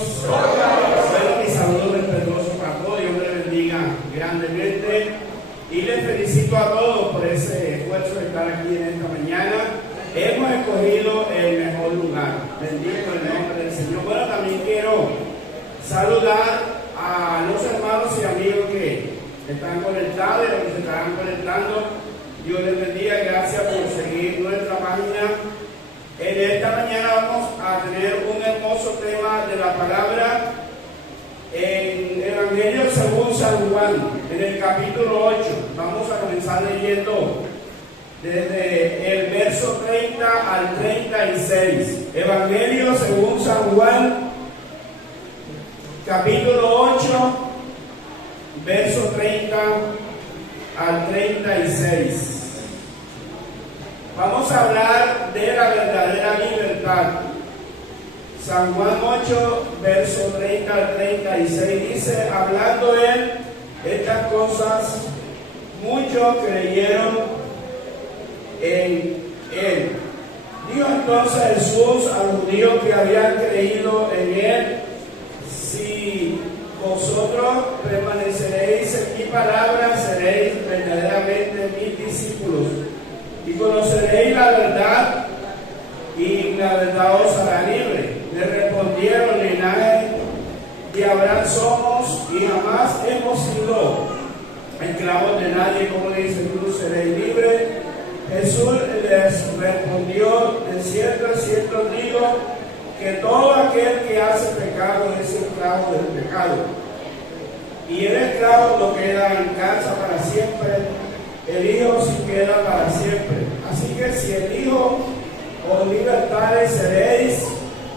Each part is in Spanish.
Dios. Bueno, mi saludo respetuoso para todos. Dios les bendiga grandemente. Y les felicito a todos por ese esfuerzo de estar aquí en esta mañana. Hemos escogido el mejor lugar. Bendito el nombre del Señor. Bueno, también quiero saludar a los hermanos y amigos que están conectados y los que se estarán conectando. Dios les bendiga. Gracias por seguir nuestra página. En esta mañana vamos a tener un hermoso tema de la palabra en Evangelio según San Juan, en el capítulo 8. Vamos a comenzar leyendo desde el verso 30 al 36. Evangelio según San Juan, capítulo 8, verso 30 al 36. Vamos a hablar de la verdadera libertad. San Juan 8, verso 30 al 36 dice: hablando él estas cosas, muchos creyeron en él. Dijo entonces Jesús a los judíos que habían creído en él: si vosotros permaneceréis en mi palabra, seréis verdaderamente mis discípulos, y conoceréis la verdad, y la verdad os hará libre. Le respondieron: linaje de Abraham somos, y jamás hemos sido esclavos de nadie. Como dice tú, seréis libres. Jesús les respondió: de cierto digo, que todo aquel que hace pecado es esclavo del pecado. Y el esclavo no queda en casa para siempre, el Hijo sí queda para siempre. Así que si el Hijo os libertares, seréis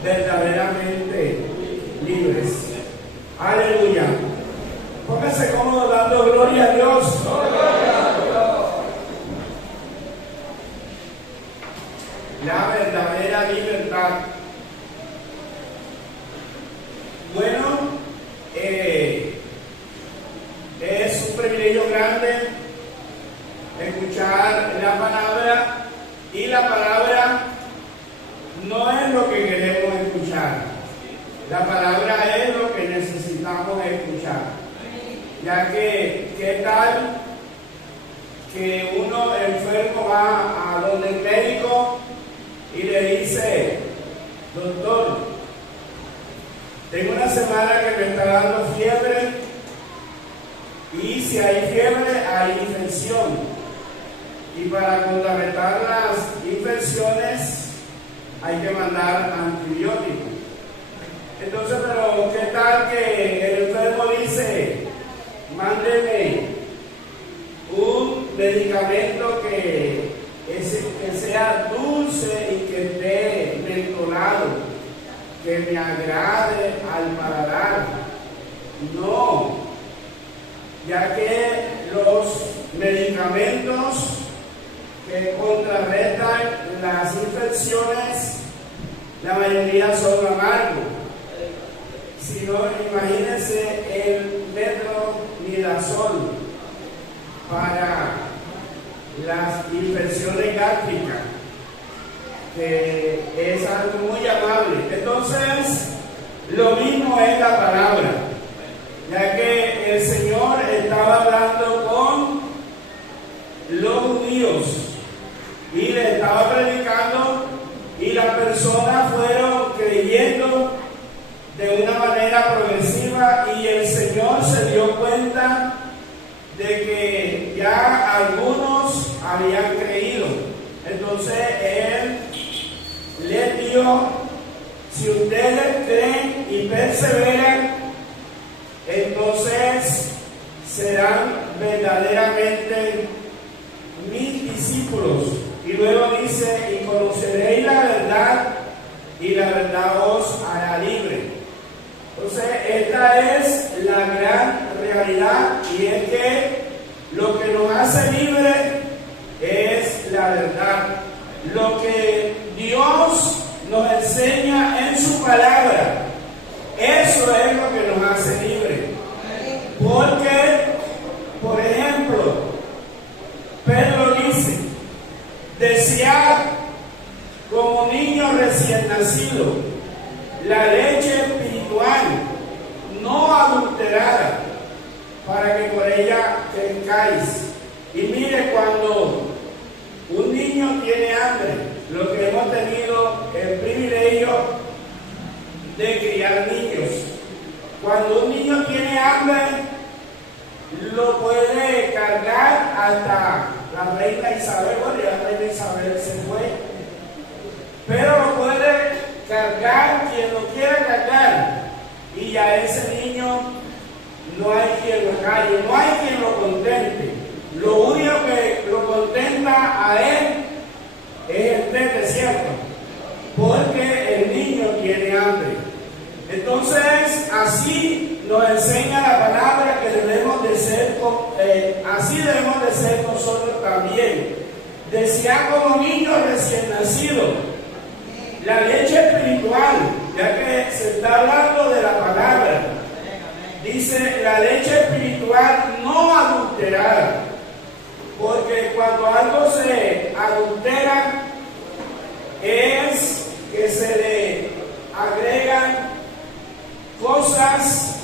verdaderamente libres. Aleluya. Pónganse cómodos dando gloria a Dios. La verdadera libertad. Bueno, es un privilegio grande escuchar la palabra, y la palabra no es lo que queremos escuchar. La palabra es lo que necesitamos escuchar. Ya que, ¿qué tal que uno enfermo va a donde el médico y le dice: doctor, tengo una semana que me está dando fiebre, y si hay fiebre hay infección, y para contrarrestar las infecciones hay que mandar antibióticos? Entonces, pero ¿qué tal que el enfermo dice: mándeme un medicamento que sea dulce y que esté mentolado, que me agrade al paladar? No, ya que los medicamentos que contrarrestan las infecciones, la mayoría son amargos. Si no, imagínense el metronidazol para las infecciones gástricas, que es algo muy amable. Entonces, lo mismo es la palabra, ya que el Señor estaba hablando con los judíos y le estaba predicando, y las personas fueron creyendo de una manera progresiva, y el Señor se dio cuenta de que ya algunos habían creído. Entonces Él les dijo: si ustedes creen y perseveran, entonces serán verdaderamente mis discípulos. Y luego dice: y conoceréis la verdad, y la verdad os hará libre. Entonces, esta es la gran realidad, y es que lo que nos hace libre es la verdad. Lo que Dios nos enseña en su palabra, eso es lo que nos hace libre. Porque, por ejemplo, Pedro dice: desead como niño recién nacido la leche espiritual tiene hambre, los que hemos tenido el privilegio de criar niños. Cuando un niño tiene hambre, lo puede cargar hasta la reina Isabel. Bueno, ya la reina Isabel se fue, pero lo puede cargar quien lo quiera cargar, y a ese niño no hay quien lo calle, no hay quien lo contente. Lo único que lo contenta a él es el desierto, porque el niño tiene hambre. Entonces, así nos enseña la palabra que debemos de ser, así debemos de ser nosotros también. Desear como niños recién nacidos la leche espiritual, ya que se está hablando de la palabra. Dice la leche espiritual no adulterada, porque cuando algo se adultera es que se le agregan cosas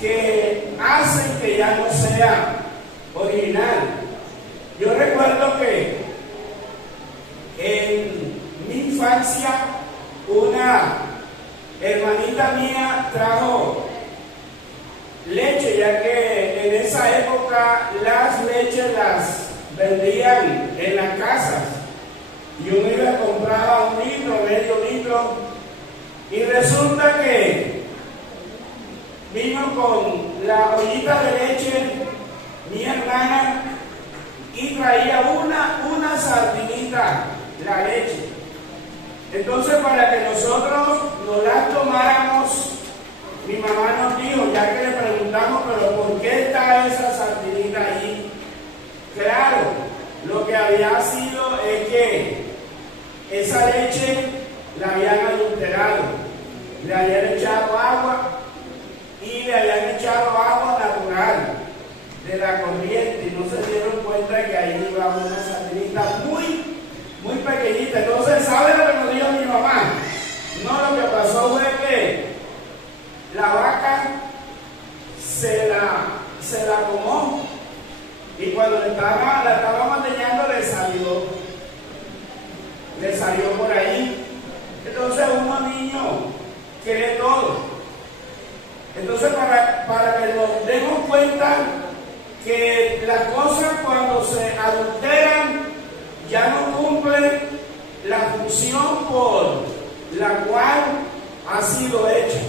que hacen que ya no sea original. Yo recuerdo que en mi infancia una hermanita mía trajo leche, ya que en esa época las leches las vendían en las casas y uno iba a comprar 1 litro, medio litro, y resulta que vino con la ollita de leche mi hermana y traía una sardinita, la leche. Entonces, para que nosotros nos la tomáramos, mi mamá nos dijo, ya que le preguntamos, pero ¿por qué está esa sardinita ahí? Claro, lo que había sido es que esa leche la habían adulterado, le habían echado agua y le habían echado agua natural de la corriente, y no se dieron cuenta que ahí iba una sardinita muy pequeñita. Entonces, ¿sabe lo que nos dijo mi mamá? No, lo que pasó fue que la vaca se la comó, y cuando la estaba manteñando le salió por ahí. Entonces uno niño cree todo. Entonces, para que nos demos cuenta que las cosas cuando se adulteran ya no cumplen la función por la cual ha sido hecha.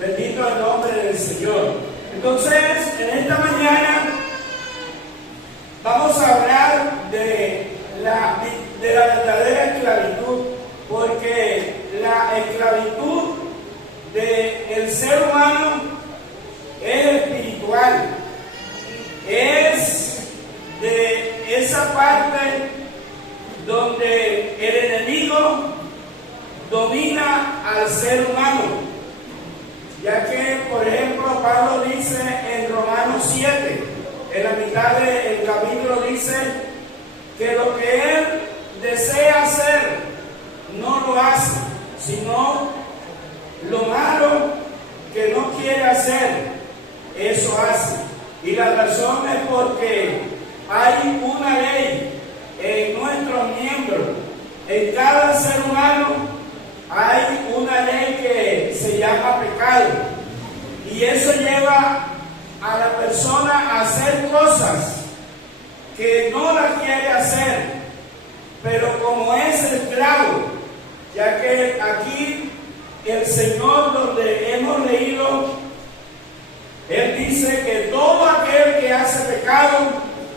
Bendito el nombre del Señor. Entonces, en esta mañana vamos a hablar de la verdadera esclavitud, porque la esclavitud del ser humano es espiritual, es de esa parte donde el enemigo domina al ser humano, ya que, por ejemplo, Pablo dice en Romanos 7, en la mitad del capítulo, dice que lo que él desea hacer no lo hace, sino lo malo que no quiere hacer, eso hace. Y la razón es porque hay una ley en nuestros miembros, en cada ser humano hay una ley que se llama pecado, y eso lleva a la persona a hacer cosas que no las quiere hacer, pero como es esclavo, ya que aquí el Señor, donde hemos leído, Él dice que todo aquel que hace pecado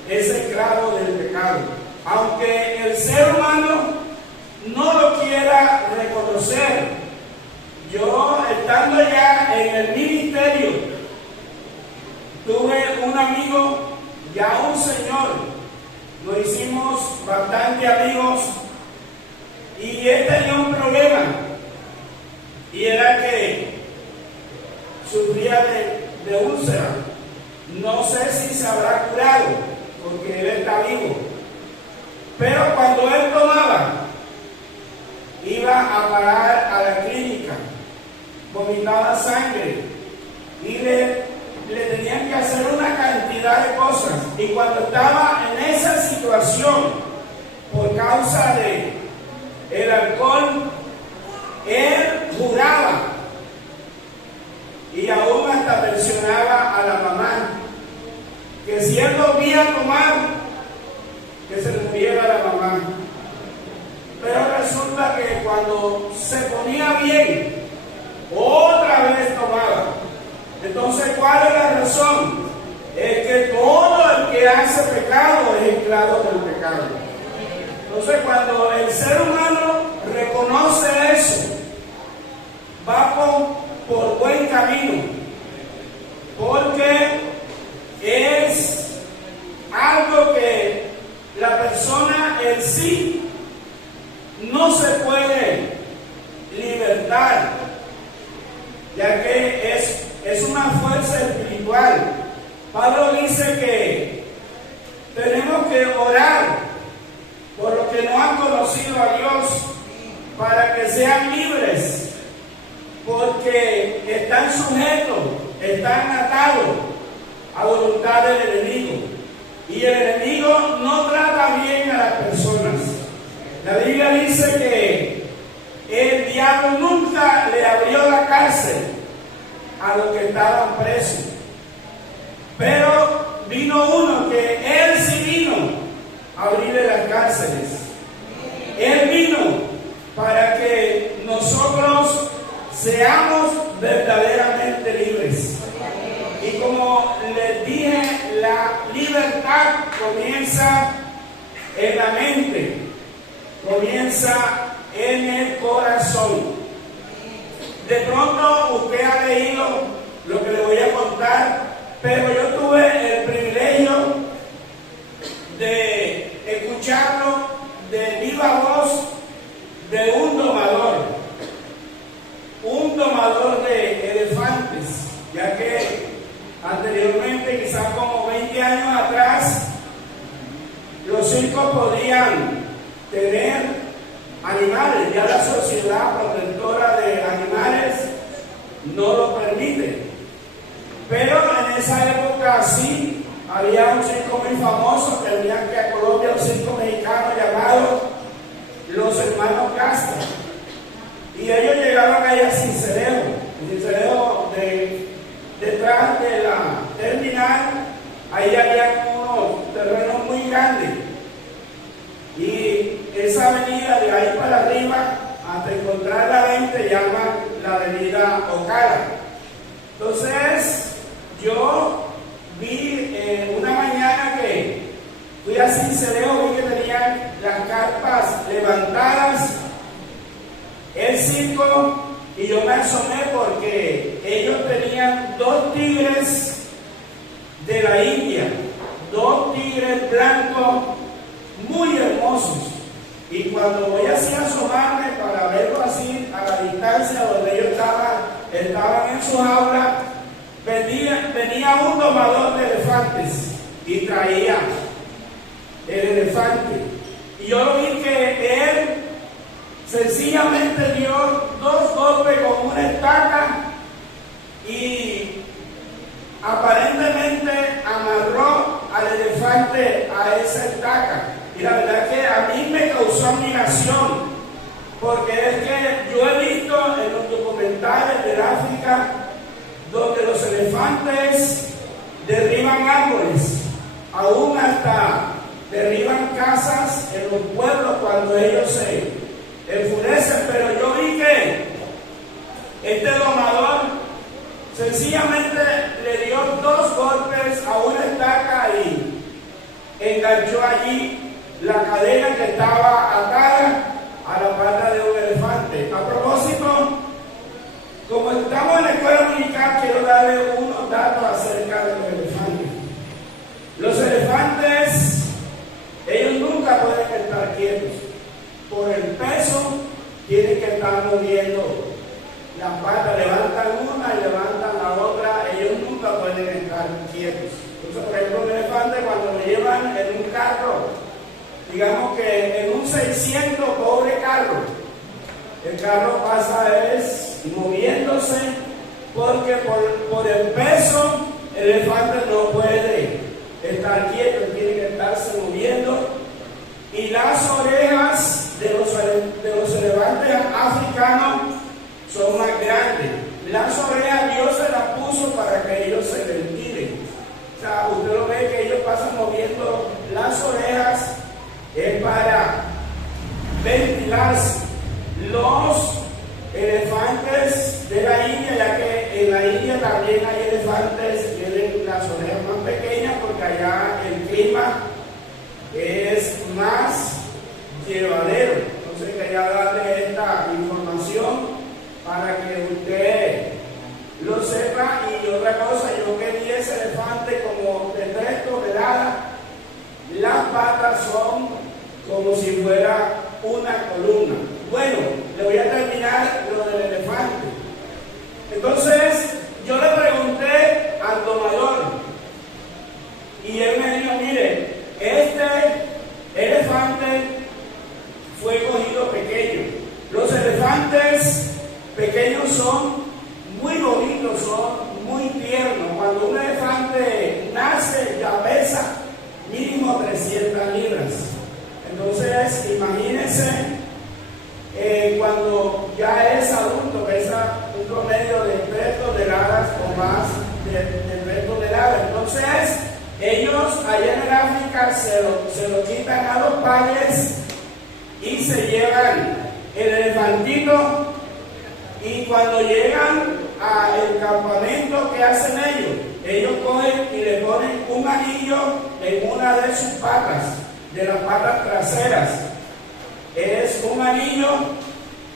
es esclavo del pecado, aunque el ser humano no lo quiera reconocer. Yo, estando ya en el ministerio, tuve un amigo, ya un señor, nos hicimos bastante amigos, y él tenía un problema, y era que sufría de úlcera. No sé si se habrá curado, porque él está vivo, pero cuando él tomaba, iba a parar a la clínica, vomitaba sangre, y le tenían que hacer una cantidad de cosas. Y cuando estaba en esa situación, por causa de el alcohol, él juraba y aún hasta mencionaba a la mamá que si él volvía a tomar, que se le muriera la mamá. Pero resulta que cuando se ponía bien, otra vez tomaba. Entonces, ¿cuál es la razón? Es que todo el que hace pecado es esclavo del pecado. Entonces, cuando el ser humano reconoce eso, va por buen camino, porque es algo que la persona en sí no se puede libertar, ya que es una fuerza espiritual. Pablo dice que tenemos que orar por los que no han conocido a Dios para que sean libres, porque están sujetos, están atados a voluntad del enemigo, y el enemigo no trata bien a las personas. La Biblia dice que el diablo nunca le abrió la cárcel a los que estaban presos, pero vino uno que él sí vino a abrirle las cárceles. Él vino para que nosotros seamos verdaderamente libres. Y como les dije, la libertad comienza en la mente, comienza en el corazón. De pronto usted ha leído lo que le voy a contar, pero yo tuve el privilegio de escucharlo de viva voz de un domador de elefantes, ya que anteriormente, quizás como 20 años atrás, los circos podían tener animales. Ya la Sociedad Protectora de Animales no lo permite. Pero en esa época sí, había un circo muy famoso que venía aquí a Colombia, un circo mexicano llamado Los Hermanos Castro. Y ellos llegaban ahí a Sincelejo. Sincelejo, detrás de la terminal, ahí había unos terrenos muy grandes. Y esa avenida de ahí para arriba, hasta encontrar la 20, llaman la avenida Ocala. Entonces, yo vi una mañana que fui a Sincelejo, vi que tenían las carpas levantadas, el circo, y yo me asomé porque ellos tenían 2 tigres de la India, 2 tigres blancos muy hermosos. Y cuando voy así a asomarme para verlo así a la distancia donde ellos estaban en su jaula, venía un domador de elefantes y traía el elefante. Y yo lo vi que él sencillamente dio 2 golpes con una estaca y aparentemente amarró al elefante a esa estaca. Y la verdad que a mí me causó admiración, porque es que yo he visto en los documentales del África donde los elefantes derriban árboles, aún hasta derriban casas en los pueblos cuando ellos se enfurecen. Pero yo vi que este domador sencillamente le dio 2 golpes a una estaca y enganchó allí la cadena que estaba atada a la pata de un elefante. A propósito, como estamos en la escuela militar, quiero darle unos datos acerca de los elefantes. Los elefantes, ellos nunca pueden estar quietos. Por el peso, tienen que estar moviendo las patas, levantan una y levantan la otra. Ellos nunca pueden estar quietos. Entonces, por ejemplo, un elefante, cuando lo llevan en un carro, digamos que en un 600 pobre carro, el carro pasa moviéndose, porque por el peso el elefante no puede estar quieto, tiene que estarse moviendo y las orejas de los elefantes africanos son más grandes. Las orejas Dios se las puso para que ellos se ventilen. O sea, usted lo ve que ellos pasan moviendo las orejas, es para ventilarse. Los elefantes de la India, ya que en la India también hay elefantes que tienen las orejas más pequeñas, porque allá el clima es más llevadero. Entonces quería darle esta información para que usted lo sepa. Y otra cosa, yo que vi ese elefante como de 3 toneladas, las patas son como si fuera una columna. Bueno, le voy a terminar lo del elefante. Entonces yo le pregunté al domador y él me dijo: mire, este elefante fue cogido pequeño. Los elefantes pequeños son muy bonitos, son muy tiernos. Cuando un elefante nace ya pesa mínimo 300 libras. Entonces imagínense, cuando ya es adulto pesa un promedio de 3 toneladas o más de 3 toneladas. Entonces ellos allá en el África se lo quitan a los padres y se llevan el elefantito, y cuando llegan al campamento, ¿qué hacen ellos? Ellos cogen y le ponen un anillo en una de sus patas, de las patas traseras. Es un anillo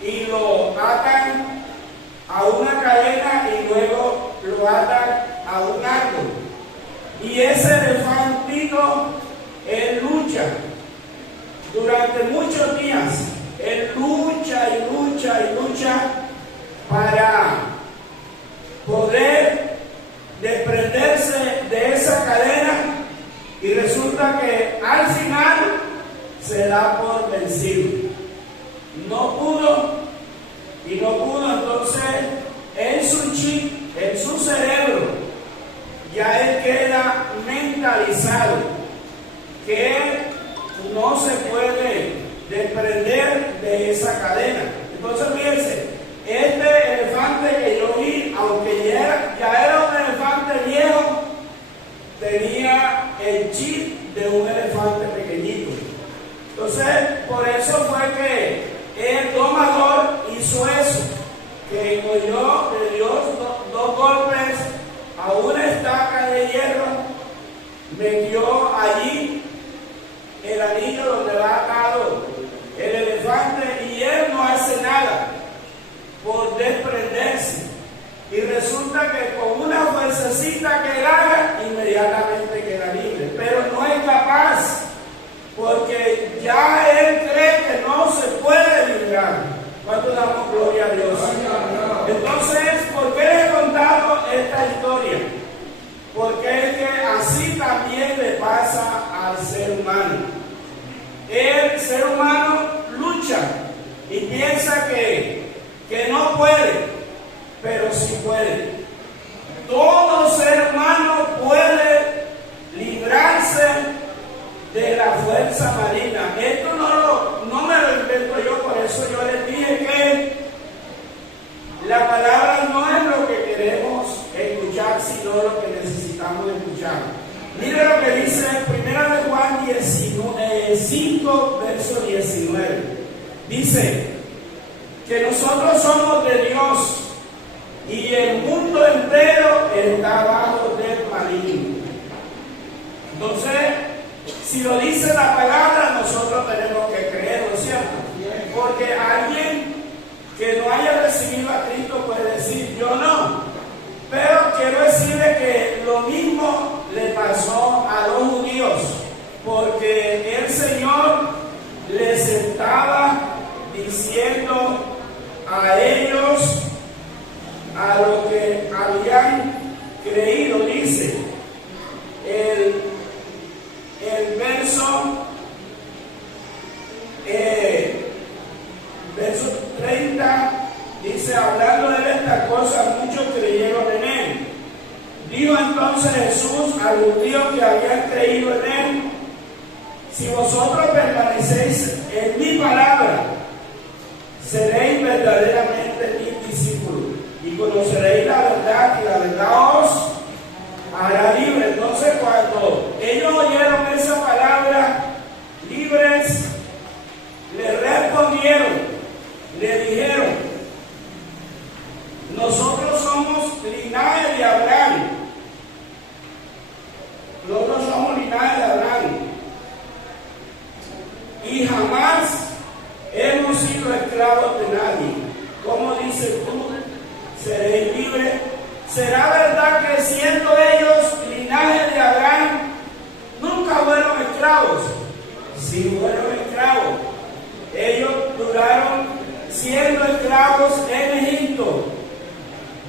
y lo atan a una cadena y luego lo atan a un árbol. Y ese elefantito, él lucha durante muchos días. Él lucha y lucha y lucha para poder desprenderse de esa cadena, y resulta que al final se da por vencido. No pudo, entonces en su chip, en su cerebro, ya él queda mentalizado que él no se puede desprender de esa cadena. Entonces fíjense, este elefante que yo vi, aunque ya era un elefante viejo, tenía el chip de un elefante pequeñito. Entonces, por eso fue que el domador hizo eso, que cogió, le dio dos golpes a una estaca de hierro, metió allí el anillo donde va atado el elefante, y él no hace nada por desprenderse, y resulta que con una fuercecita que él haga, inmediatamente queda libre, pero no es capaz, porque ya él cree que no se puede librar. ¿Cuánto damos gloria a Dios? Entonces, ¿por qué les he contado esta historia? Porque es que así también le pasa al ser humano. El ser humano lucha y piensa que no puede, pero sí puede. Todo ser humano puede librarse de la fuerza maligna. Esto no me lo invento yo, por eso yo les dije que la palabra no es lo que queremos escuchar, sino lo que necesitamos escuchar. Mire lo que dice 1 Juan 5, verso 19. Dice que nosotros somos de Dios y el mundo entero está bajo del maligno. Entonces, si lo dice la palabra, nosotros tenemos que creerlo, ¿cierto? Porque alguien que no haya recibido a Cristo puede decir: yo no. Pero quiero decirle que lo mismo le pasó a los judíos, porque el Señor les estaba diciendo a ellos, a lo que habían creído. Dice el verso 30, dice: hablando de estas cosas, muchos creyeron en él. Dijo entonces Jesús a los judíos que habían creído en él: Si vosotros permanecéis en mi palabra, seréis verdaderamente mis discípulos y conoceréis la verdad, y la verdad os hará libre. Entonces, cuando ellos oyeron esa palabra, libres, le respondieron, le dijeron: nosotros somos linaje de Abraham. Nosotros somos linaje de Abraham y jamás hemos sido esclavos de nadie. ¿Cómo dices tú, seréis libres? ¿Será verdad que siendo ellos linaje de Abraham, nunca fueron esclavos? Sí fueron esclavos. Ellos duraron siendo esclavos en Egipto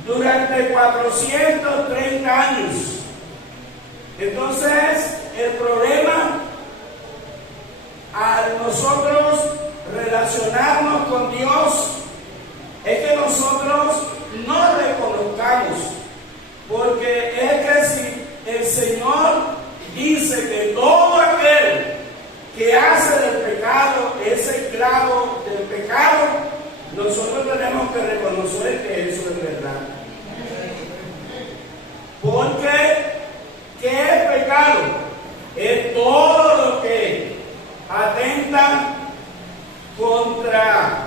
durante 430 años. Entonces, el problema al nosotros relacionarnos con Dios es que nosotros no reconozcamos, porque es que si el Señor dice que todo aquel que hace del pecado es esclavo del pecado, nosotros tenemos que reconocer que eso es verdad. Porque ¿qué es pecado? Es todo lo que atenta contra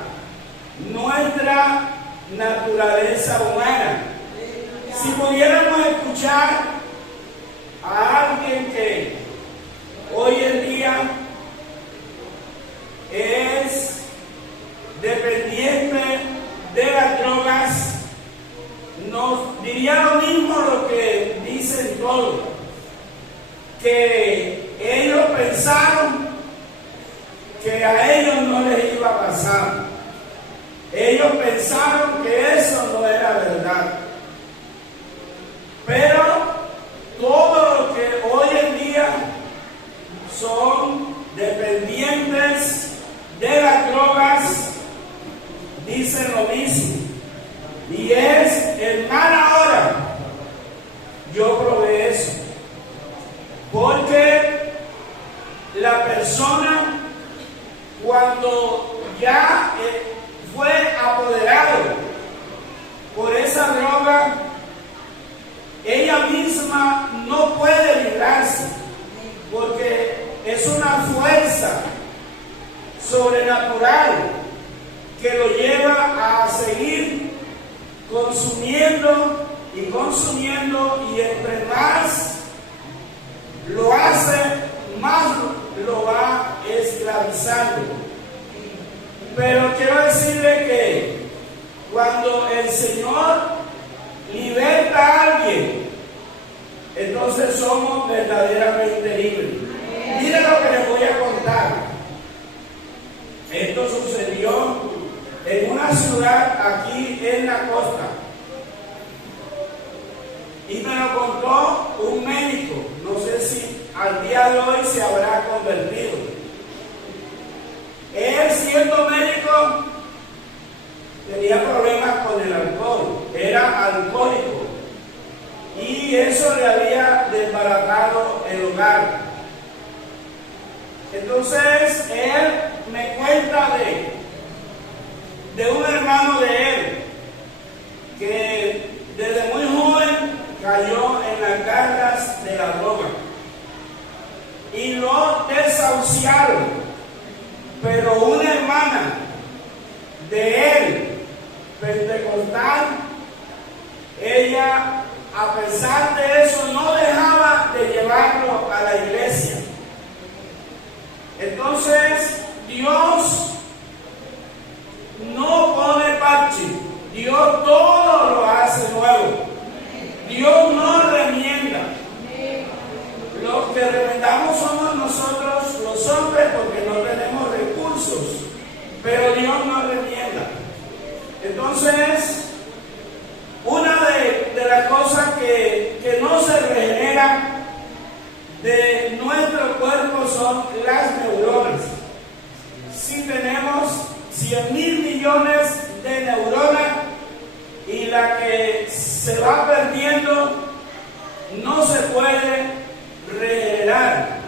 nuestra naturaleza humana. Si pudiéramos escuchar a alguien que hoy en día es dependiente de las drogas, nos diría lo mismo lo que dicen todos, que ellos pensaron que a ellos no les iba a pasar. Ellos pensaron que eso no era verdad. Pero todo lo que hoy en día son dependientes de las drogas dicen lo mismo. Y es en mala hora yo probé eso. Porque la persona, cuando ya fue apoderado por esa droga, ella misma no puede librarse, porque es una fuerza sobrenatural que lo lleva a seguir consumiendo y consumiendo, y entre más lo hace, más lo va esclavizando. Pero quiero decirle que cuando el Señor liberta a alguien, entonces somos verdaderamente libres. Mire lo que les voy a contar. Esto sucedió en una ciudad aquí en la costa. Y me lo contó un médico. No sé si al día de hoy se habrá convertido. Él, siendo médico, tenía problemas con el alcohol. Era alcohólico. Y eso le había desbaratado el hogar. Entonces, él me cuenta de un hermano de él que desde muy joven cayó en las garras de la droga y lo desahuciaron. Pero una hermana de él, pentecostal, ella, a pesar de eso, no dejaba de llevarlo a la iglesia. Entonces, Dios no pone parche, Dios todo lo hace nuevo. Dios no remienda. Los que remendamos somos nosotros los hombres, porque no tenemos recursos, pero Dios no remienda. Entonces, una de las cosas que no se regenera de nuestro cuerpo son las neuronas. Si tenemos 100,000 millones de neuronas, y la que se va perdiendo no se puede regenerar.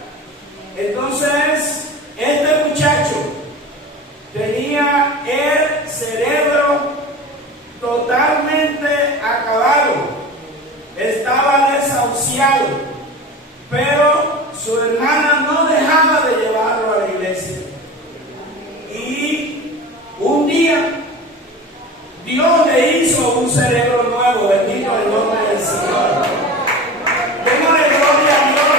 Entonces, este muchacho tenía el cerebro totalmente acabado, estaba desahuciado, pero su hermana no dejaba de llevarlo a la iglesia. Y un día Dios le hizo un cerebro nuevo, bendito el nombre del Señor. Démosle gloria a Dios.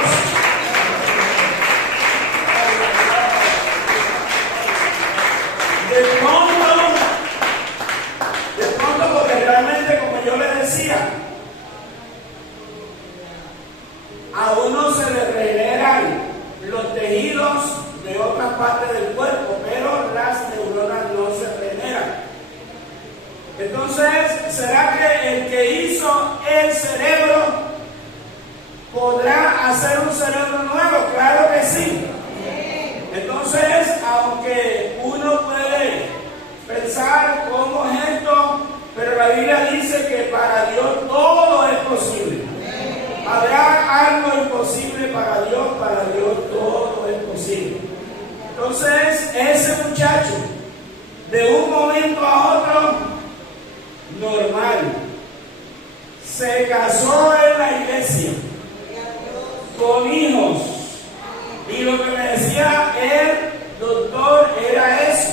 De pronto, porque realmente, como yo le decía, a uno se le regeneran los tejidos de otra parte del cuerpo, pero las neuronas no se regeneran. Entonces, ¿será que el que hizo el cerebro podrá hacer un cerebro nuevo? Claro que sí. Entonces, aunque uno puede pensar cómo es esto, pero la Biblia dice que para Dios todo es posible. ¿Habrá algo imposible para Dios? Para Dios todo es posible. Entonces, ese muchacho, de un momento a otro, normal, se casó en la iglesia, con hijos, y lo que me decía el doctor era eso.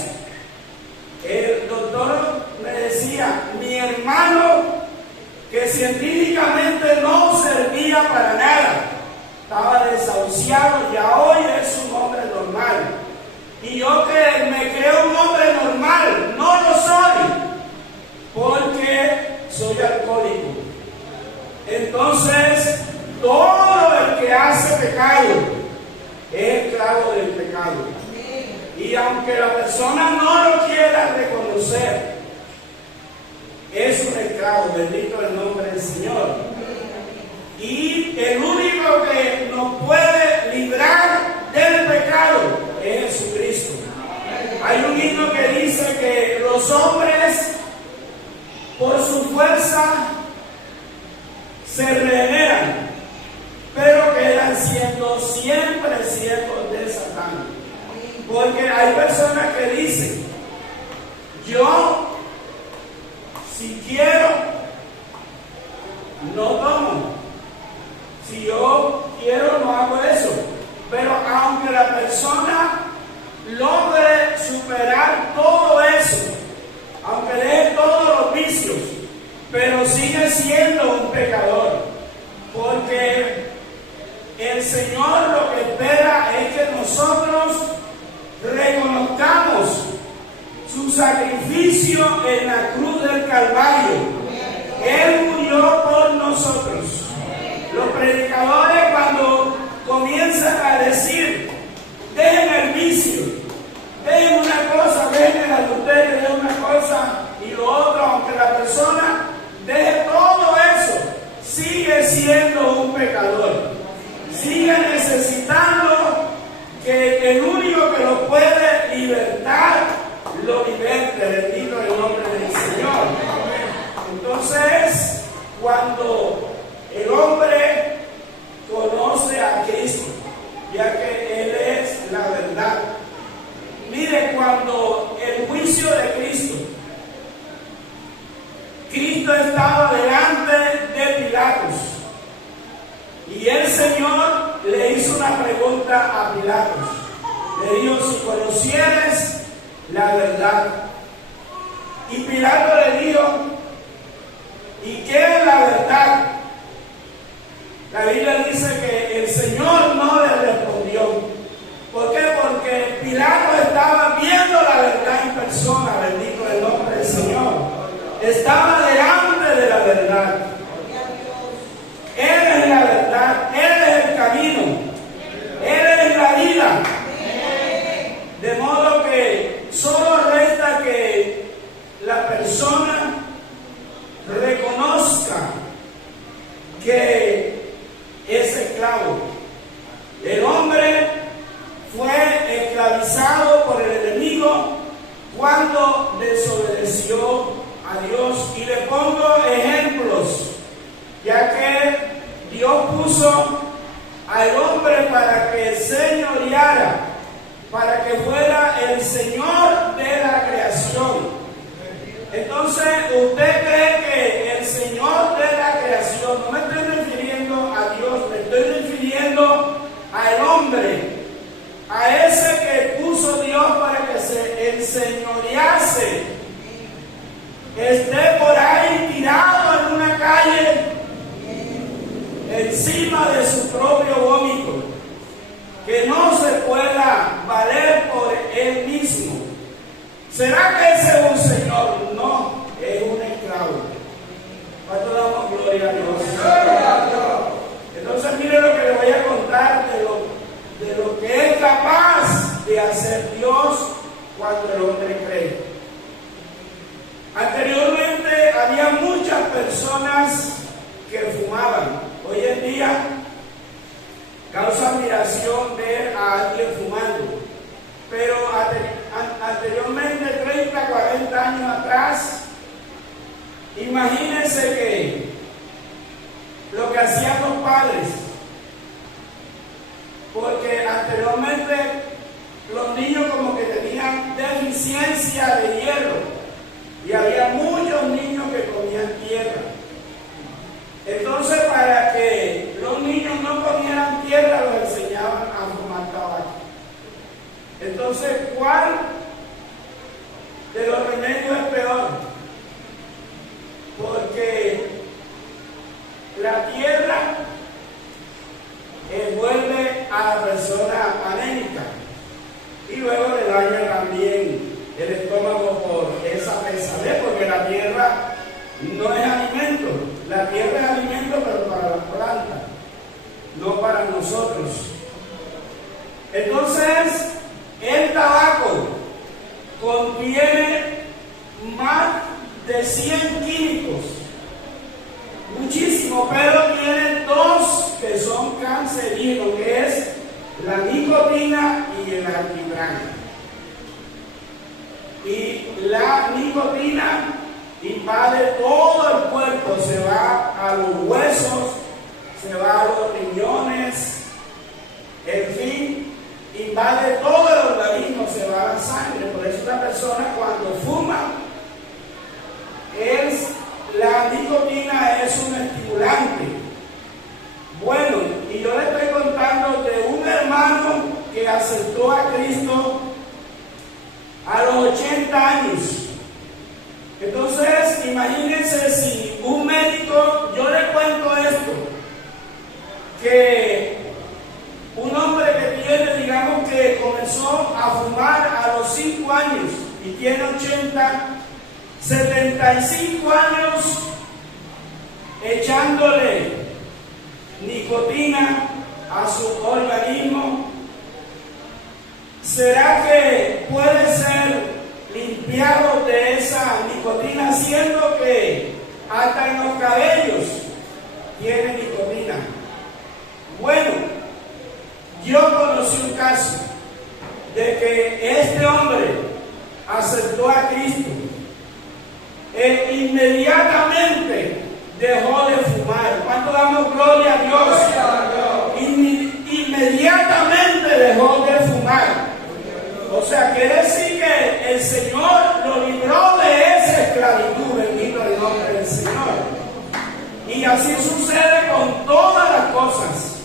El doctor me decía, mi hermano, que científicamente no servía para nada, estaba desahuciado, ya hoy es un hombre normal. Y yo que me creo un hombre normal, no lo soy, porque soy alcohólico. Entonces, todo el que hace pecado es esclavo del pecado. Y aunque la persona no lo quiera reconocer, es un esclavo, bendito el nombre del Señor. Y el único que nos puede librar del pecado es Jesucristo. Hay un himno que dice que los hombres, por su fuerza, se regeneran, pero quedan siendo siempre siervos de Satán. Porque hay personas que dicen, yo, si quiero, no tomo. Si yo quiero, no hago eso. Pero aunque la persona logre superar todo eso, aunque deje todos los vicios, pero sigue siendo un pecador. Porque el Señor lo que espera es que nosotros reconozcamos su sacrificio en la cruz del Calvario. Él murió por nosotros. Los predicadores, cuando comienzan a decir, dejen el vicio, dejen una cosa, dejen el adulterio, dejen una cosa y lo otro, aunque la persona deje todo eso, sigue siendo un pecador. Sigue necesitando que el único que lo puede libertar, lo liberte, bendito el nombre del Señor. Entonces, cuando el hombre conoce a Cristo, ya que Él es la verdad. Mire, cuando el juicio de Cristo, Cristo estaba delante de Pilatos, y el Señor le hizo una pregunta a Pilatos. Le dijo, si conocieres la verdad. Y Pilato le dijo, ¿y qué es la verdad? La Biblia dice que el Señor no le respondió. ¿Por qué? Porque Pilato estaba viendo la verdad en persona, bendito el nombre del Señor. Estaba delante de la verdad. Él es la verdad, Él es el camino, Él es la vida. De modo que solo resta que la persona reconozca que es esclavo. El hombre fue esclavizado por el enemigo cuando desobedeció a Dios. Y le pongo ejemplos, ya que Dios puso a al hombre para que señoreara, para que fuera el Señor de la creación. Entonces, ¿usted cree que el Señor de la creación, no me estoy refiriendo a Dios, me estoy refiriendo al hombre, a ese que puso Dios para que se enseñorease, esté por ahí tirado en una calle encima de su propio vómito, que no se pueda valer por él mismo? ¿Será que ese es un señor? No, es un esclavo. ¿Cuánto damos gloria a Dios? Entonces mire lo que le voy a contar de lo que es capaz de hacer Dios cuando el hombre cree. Anteriormente había muchas personas que fumaban. Hoy en día causa admiración ver a alguien fumando. Pero anteriormente, 30, 40 años atrás, imagínense que lo que hacían los padres, porque anteriormente los niños como que tenían deficiencia de hierro y había muchos niños que comían tierra. Entonces, para que los niños no comieran tierra, los enseñaban a fumar tabaco. Entonces, ¿cuál de los remedios es peor? Porque la tierra vuelve a la persona anémica y luego le daña también el estómago por esa pesadez, porque la tierra no es alimento. La tierra es alimento, pero para las plantas, no para nosotros. Entonces, el tabaco contiene más de 100 químicos, muchísimo, pero tiene dos que son cancerígenos, que es la nicotina y el alquitrán. Y la nicotina invade todo el cuerpo, se va a los huesos, se va a los riñones, en fin, invade todo el organismo, se va a la sangre. Por eso la persona cuando fuma, la nicotina es un estimulante. Bueno, y yo le estoy contando de un hermano que aceptó a Cristo a los 80 años. Entonces, imagínense si un médico, yo le cuento esto, que un hombre que tiene, digamos que comenzó a fumar a los 5 años y tiene 75 años echándole nicotina a su organismo, ¿será que puede ser limpiado de esa nicotina, siendo que hasta en los cabellos tiene nicotina? Bueno, yo conocí un caso de que este hombre aceptó a Cristo e inmediatamente dejó de fumar. ¿Cuánto damos gloria a Dios? Inmediatamente dejó de fumar. O sea, quiere decir que el Señor lo libró de esa esclavitud. Bendito el nombre del Señor. Y así sucede con todas las cosas.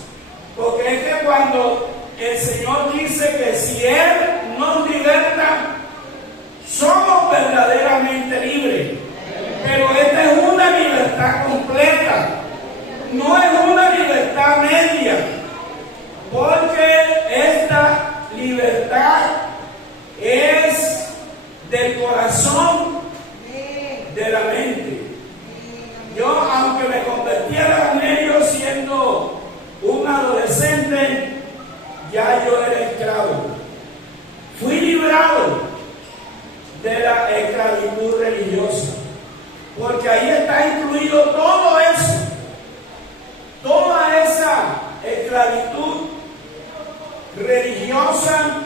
Porque es que cuando el Señor dice que si Él nos liberta, somos verdaderamente libres. Pero esta es una libertad completa, no es una libertad media, porque esta libertad es del corazón, de la mente. Yo, aunque me convertí al Evangelio siendo un adolescente, ya yo era esclavo. Fui librado de la esclavitud religiosa, porque ahí está incluido todo eso, toda esa esclavitud religiosa,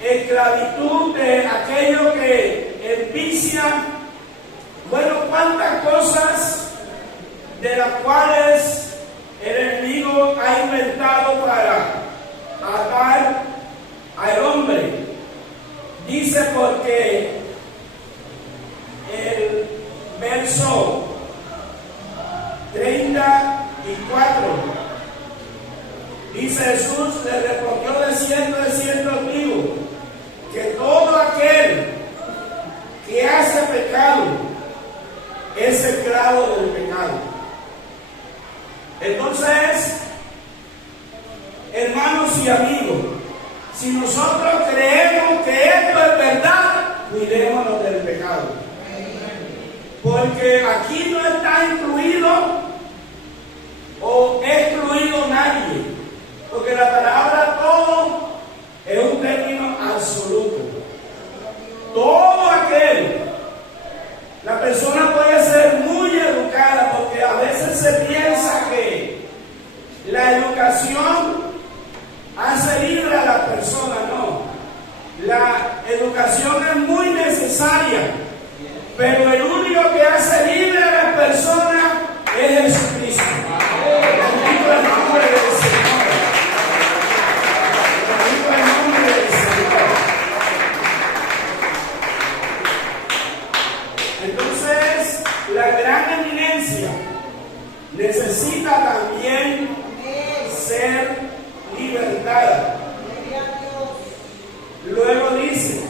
esclavitud de aquello que envicia. Bueno, cuántas cosas de las cuales el enemigo ha ha inventado para atar al hombre. Dice porque el verso 34 dice: Jesús le respondió de cierto os digo, que todo aquel que hace pecado es esclavo del pecado. Entonces, hermanos y amigos, si nosotros creemos que esto es verdad, cuidémonos del pecado. Porque aquí no está incluido o excluido nadie. Porque la palabra todo es un término absoluto. Todo aquel. La persona puede ser muy educada, porque a veces se piensa que la educación hace libre a la persona. No, la educación es muy necesaria, pero el único que hace libre a la persona es Jesucristo. Bendito el nombre del Señor. Bendito el nombre del Señor. Entonces, la gran eminencia necesita también ser libertada. Luego dice: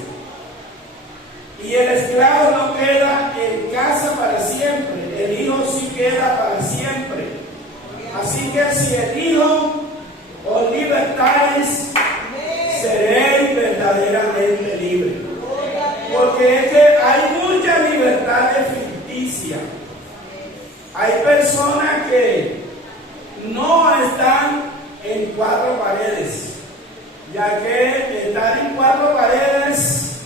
y el esclavo no queda en casa para siempre, el hijo sí queda para siempre. Así que si el hijo os libertáis, seréis verdaderamente libres. Porque es que hay mucha libertad ficticia. Hay personas que no están en cuatro paredes, ya que estar en cuatro paredes,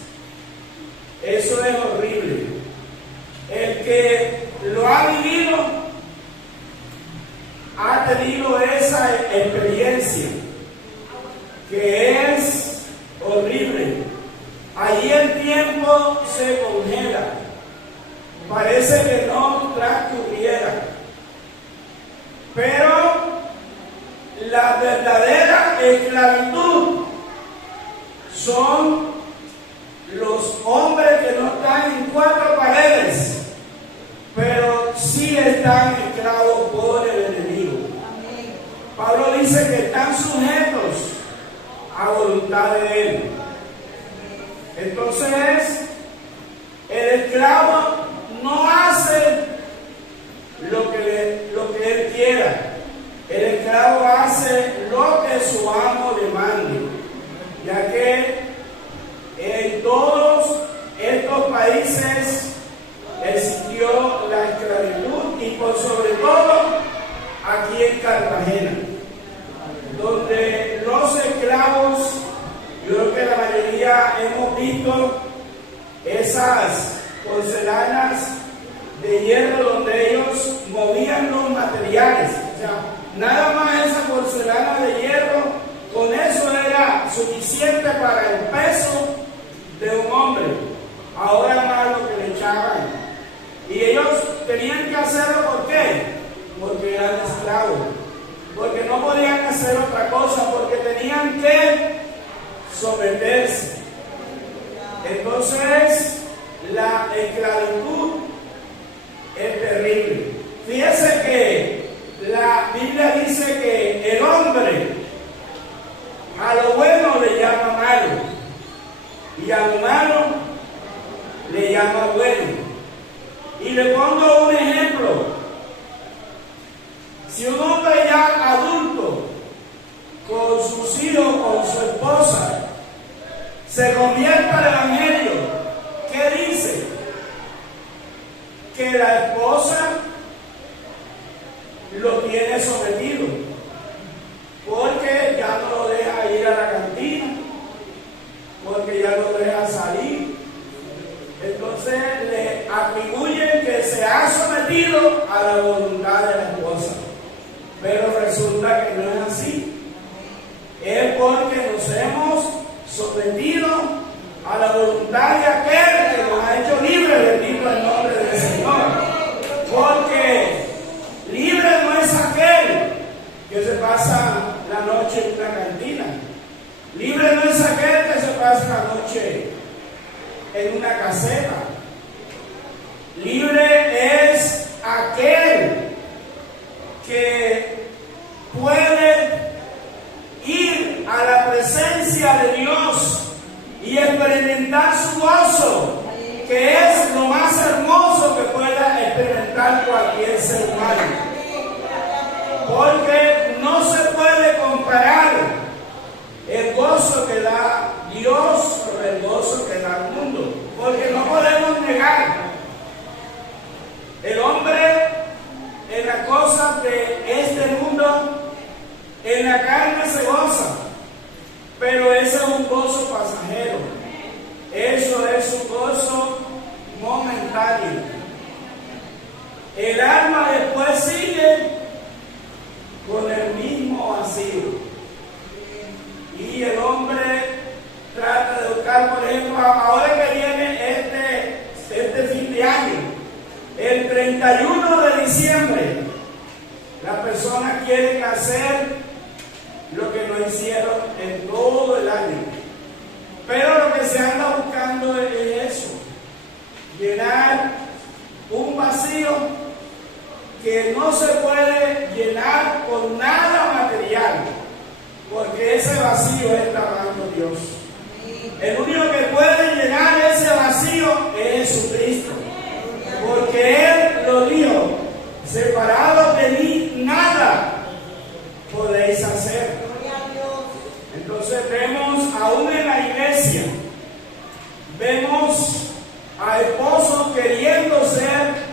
eso es horrible. El que lo ha vivido ha tenido esa experiencia, que es horrible. Allí el tiempo se congela, parece que no transcurriera, pero la verdadera esclavitud son los hombres que no están en cuatro paredes, pero sí están esclavos por el enemigo. Pablo dice que están sujetos a voluntad de él. Entonces, el esclavo no hace lo que él quiera. El esclavo hace lo que su amo le mande, ya que en todos estos países existió la esclavitud, y por sobre todo aquí en Cartagena, donde los esclavos, yo creo que la mayoría hemos visto esas porcelanas de hierro donde ellos movían los materiales. O sea, nada más esa porcelana de hierro, con eso era suficiente para el peso de un hombre. Ahora más lo que le echaban. Y ellos tenían que hacerlo, ¿por qué? Porque eran esclavos. Porque no podían hacer otra cosa, porque tenían que someterse. Entonces, la esclavitud es terrible. Fíjese que la Biblia dice que el hombre a lo bueno le llama malo, y a lo malo le llama bueno. Y le pongo un ejemplo. Si un hombre ya adulto, con sus hijos, con su esposa, se convierte al evangelio, ¿qué dice? Que la esposa lo tiene sometido, porque ya no lo deja ir a la cantina, porque ya lo deja salir. Entonces le atribuyen que se ha sometido a la voluntad de la esposa, pero resulta que no es así. Es porque nos hemos sometido a la voluntad de aquel que nos ha hecho libres, bendito el nombre del Señor. Porque libre no es aquel que que se pasa la noche en una cantina. Libre no es aquel que se pasa la noche en una caseta. Libre es aquel que puede ir a la presencia de Dios y experimentar su gozo, que es lo más hermoso que pueda experimentar cualquier ser humano. Porque no se puede comparar el gozo que da Dios con el gozo que da el mundo. Porque no podemos negar, el hombre en las cosas de este mundo, en la carne se goza, pero ese es un gozo pasajero. Eso es un gozo momentáneo. El alma después sigue con el mismo vacío. Y el hombre trata de buscar, por ejemplo, ahora que viene este fin de año, el 31 de diciembre, las personas quieren hacer lo que no hicieron en todo el año. Pero lo que se anda buscando es eso, llenar un vacío que no se puede llenar con nada material, porque ese vacío es trabajando Dios. El único que puede llenar ese vacío es Jesucristo, porque Él lo dijo: separados de mí nada podéis hacer. Entonces vemos aún en la iglesia, vemos a esposos queriendo ser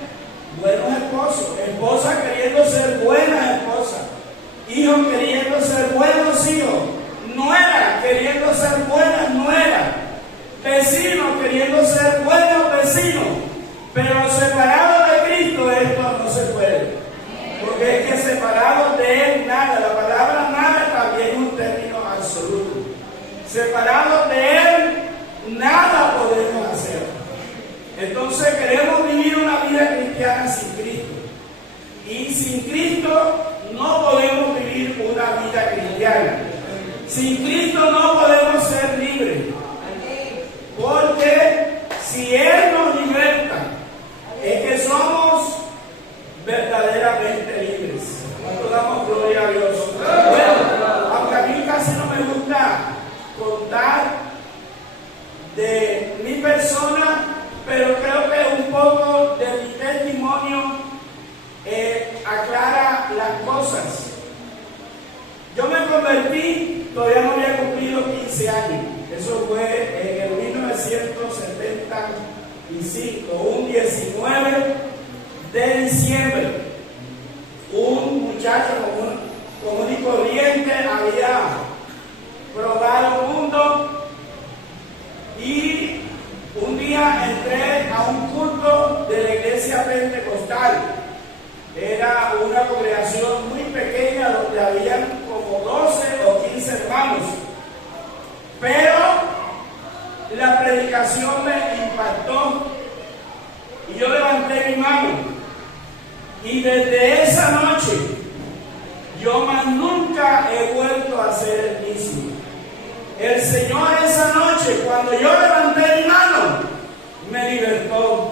buenos esposos, esposas queriendo ser buenas esposas, hijos queriendo ser buenos hijos, nueras queriendo ser buenas nueras, vecinos queriendo ser buenos vecinos, pero separados de Cristo esto no se puede, porque es que separados de Él nada. La palabra nada también es un término absoluto. Separados de Él nada podemos hacer. Entonces queremos vivir una vida cristiana sin Cristo, y sin Cristo no podemos vivir una vida cristiana. Sin Cristo no podemos ser libres, porque si Él nos liberta es que somos verdaderamente libres. Cuando damos gloria a Dios. Bueno, aunque a mí casi no me gusta contar de mi persona, pero creo que un poco de mi testimonio aclara las cosas. Yo me convertí, todavía no había cumplido 15 años. Eso fue en el 1975, un 19 de diciembre. Un muchacho común y corriente había probado el mundo, y un día entré a un culto de la iglesia pentecostal. Era una congregación muy pequeña donde habían como 12 o 15 hermanos, pero la predicación me impactó y yo levanté mi mano, y desde esa noche yo más nunca he vuelto a ser el mismo. El Señor esa noche, cuando yo levanté mi mano, me libertó,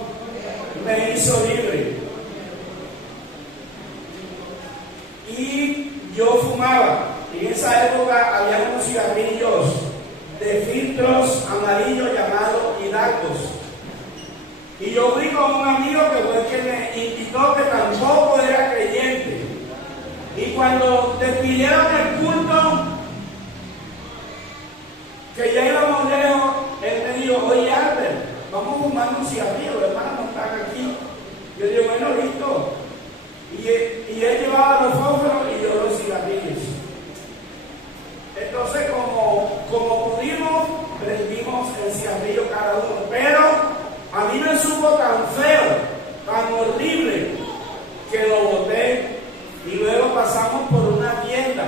me hizo libre. Y yo fumaba, y en esa época había unos cigarrillos de filtros amarillos llamados hidalgos. Y yo fui con un amigo que fue el que me invitó, que tampoco era creyente. Y cuando despidieron el culto, que ya íbamos lejos, él me dijo: oye Albert, vamos a fumar un cigarrillo, hermano, no están aquí. Yo digo: bueno, listo. Y él llevaba los fósforos y yo los cigarrillos. Entonces, como pudimos, prendimos el cigarrillo cada uno. Pero a mí me supo tan feo, tan horrible, que lo boté. Y luego pasamos por una tienda.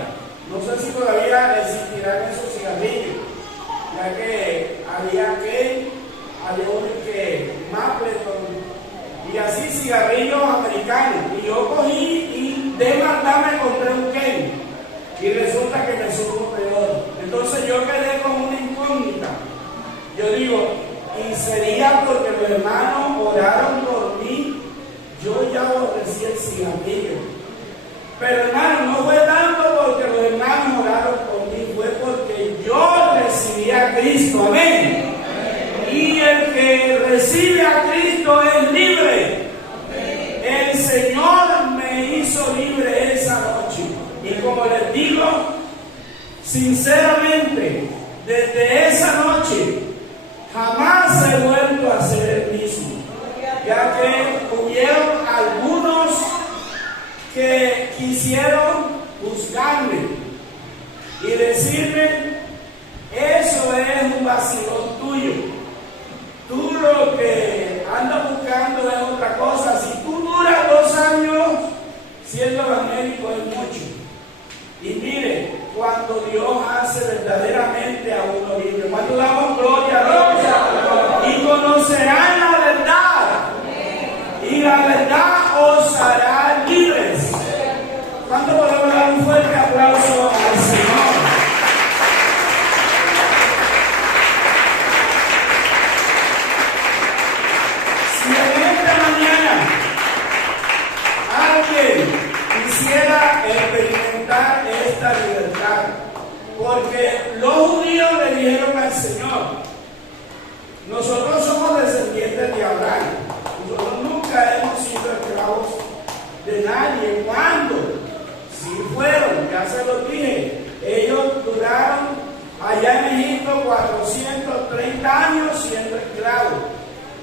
No sé si todavía existirán esos cigarrillos, ya que había uno que Mapleton, y así cigarrillos americanos. Y yo cogí y de maldad me compré un Ken. y resulta que me supo peor. Entonces yo quedé con una incógnita. Yo digo, ¿y sería porque los hermanos oraron por mí? Yo ya aborrecí el cigarrillo. Pero hermano, no fue tanto porque los hermanos oraron por mí, fue porque yo recibí a Cristo. Amén. Y el que recibe a Cristo es libre. El Señor me hizo libre esa noche. Y como les digo, sinceramente, desde esa noche jamás he vuelto a ser el mismo. Ya que hubieron algunos que quisieron juzgarme y decirme, eso es un vacilón tuyo. Tú lo que andas buscando es otra cosa. Si tú duras 2 años siendo evangélico es mucho. Y mire, cuando Dios hace verdaderamente a uno libre, cuando damos gloria a Dios, y conocerán la verdad, y la verdad os hará libres. ¿Cuánto podemos dar un fuerte aplauso al Señor? Si en esta mañana alguien quisiera experimentar esta libertad, porque los judíos le dijeron al Señor, nosotros somos descendientes de Abraham, nosotros nunca hemos sido esclavos de nadie. ¿Cuándo? Sí fueron, ya se los dije, ellos duraron allá en Egipto 430 años siendo esclavos.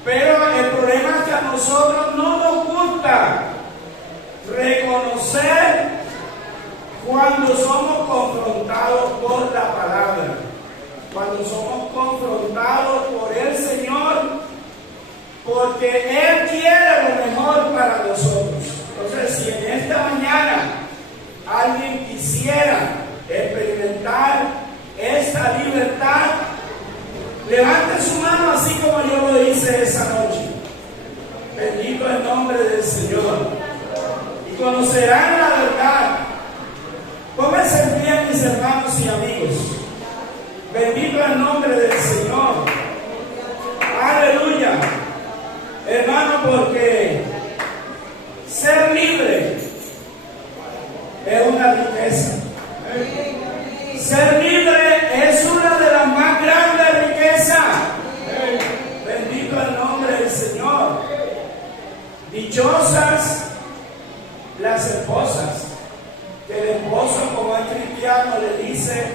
Pero el problema es que a nosotros no nos gusta reconocer cuando somos confrontados por la palabra, cuando somos confrontados por el Señor, porque Él quiere lo mejor para nosotros. Entonces, si en esta mañana alguien quisiera experimentar esta libertad, levante su mano así como yo lo hice esa noche. Bendito el nombre del Señor. Y conocerán la verdad. Pónganse en pie, mis hermanos y amigos. Bendito el nombre del Señor. Aleluya. Hermano, porque ser libre es una riqueza. Ser libre es una de las más grandes riquezas. Bendito el nombre del Señor. Dichosas las esposas, que el esposo, como es cristiano, le dice,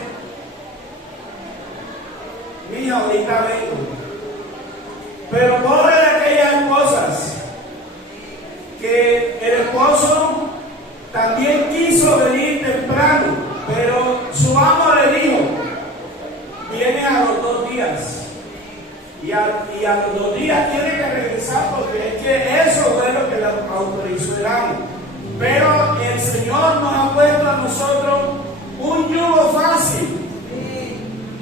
mija, ahorita vengo. Pero pobre de aquellas esposas que el esposo también quiso venir temprano, pero su amo le dijo, viene a los 2 días. Y a los 2 días tiene que regresar, porque es que eso fue lo que le autorizó el amo. Pero el Señor nos ha puesto a nosotros un yugo fácil.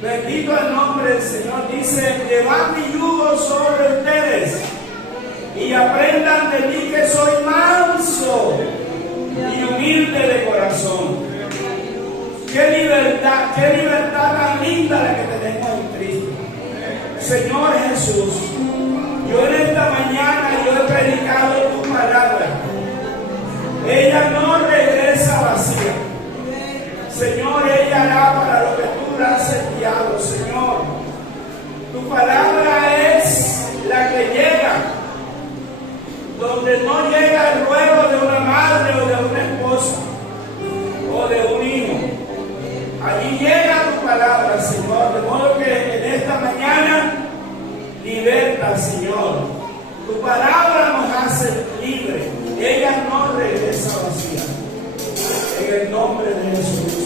Bendito el nombre del Señor. Dice, llevad mi yugo sobre ustedes y aprendan de mí que soy manso y humilde de corazón. Qué libertad tan linda la que tenemos en Cristo. Señor Jesús, yo en esta mañana yo he predicado tu palabra. Ella no regresa vacía. Señor, ella hará para lo que tú la has enviado, Señor. Tu palabra es la que llega donde no llega el ruego de una madre o de una esposa o de un hijo. Allí llega tu palabra, Señor, de modo que en esta mañana liberta, Señor. Tu palabra nos hace libres. Ella no regresa vacía. En el nombre de Jesús.